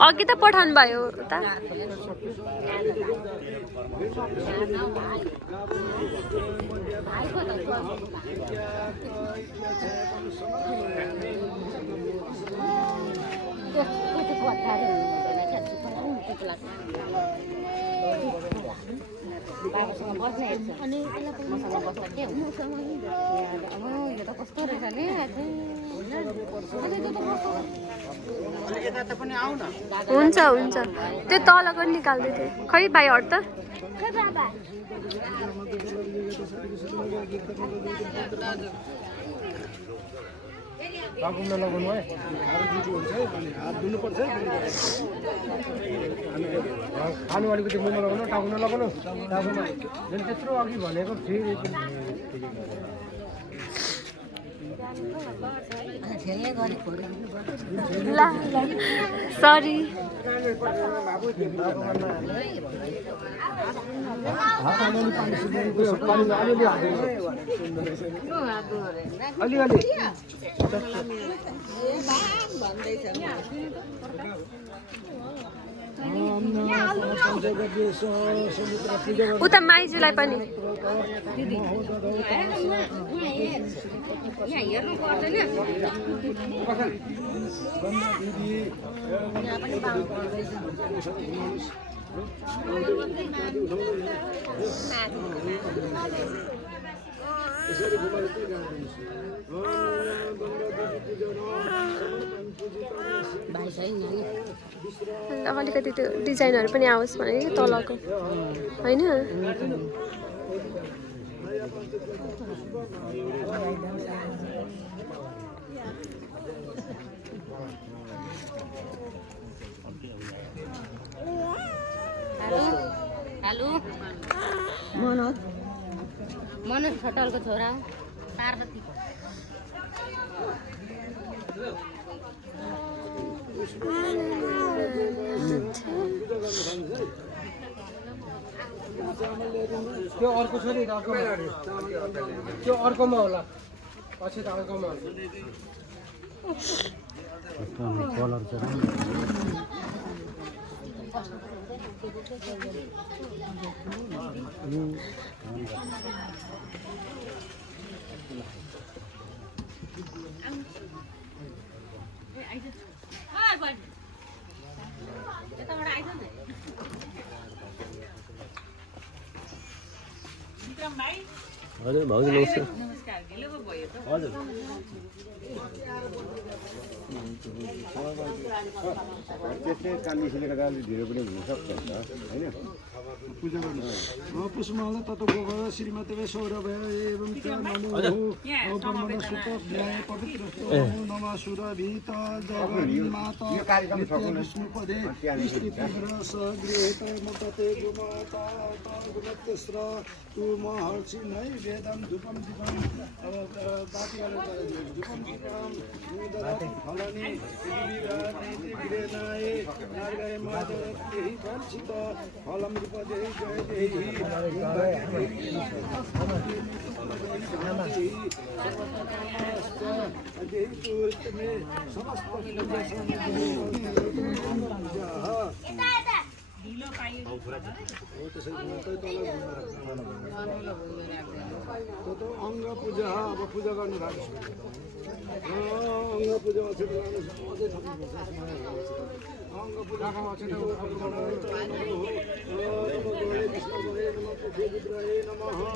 अघि त पठाउनु भयो उता बाबासँग बस्ने अनि मसँग बस्दा के हुन्छ यो त कस्तो रहेछ नि हुन्छ हुन्छ त्यो तल पनि निकाल्दै थिएँ खै भाइ हट त टाउको नलगाउनु है हात धुनुपर्छ खानु अलिकति मुखमा लगाउनु टाउको नलगाउनु टाउकोमा जुन त्यत्रो अघि भनेको फेरि सरी अलिअलि उता माइजूलाई पनि अलिकति त्यो डिजाइनहरू पनि आओस् भने तलको होइन हेलो मनोज मनोज खटलको छोरा पार्वती त्यो अर्को छ नि त्यो अर्कोमा होला पछि त अर्कोमा कलर चाहिँ हजुर भाउजू नमस्कार हजुर त्यसले कालीले गर्दा अलि ढिलो पनि हुनसक्छ होइन पूजा गर्नु पुष्पमाला तत्त्व गोबर श्रीमती सौरभय एवं त्या नमो ब्रह्मण सुत न्याय पवित्र नमः सुरभित जगन्माता विष्णुपदे स्थितिग्र सगृहीत मुक्ते गुमाता गुणत्यस्र तु महर्षि नै वेदं धूपं दीपं धूपं दीपं फलनि विग्रहनाय नारायण माधव वर्षित फलम रूपदे जय देहि अंग पूजा अब पूजा गर्नु लाग्छ अंग पूजा अंग पूजा नमः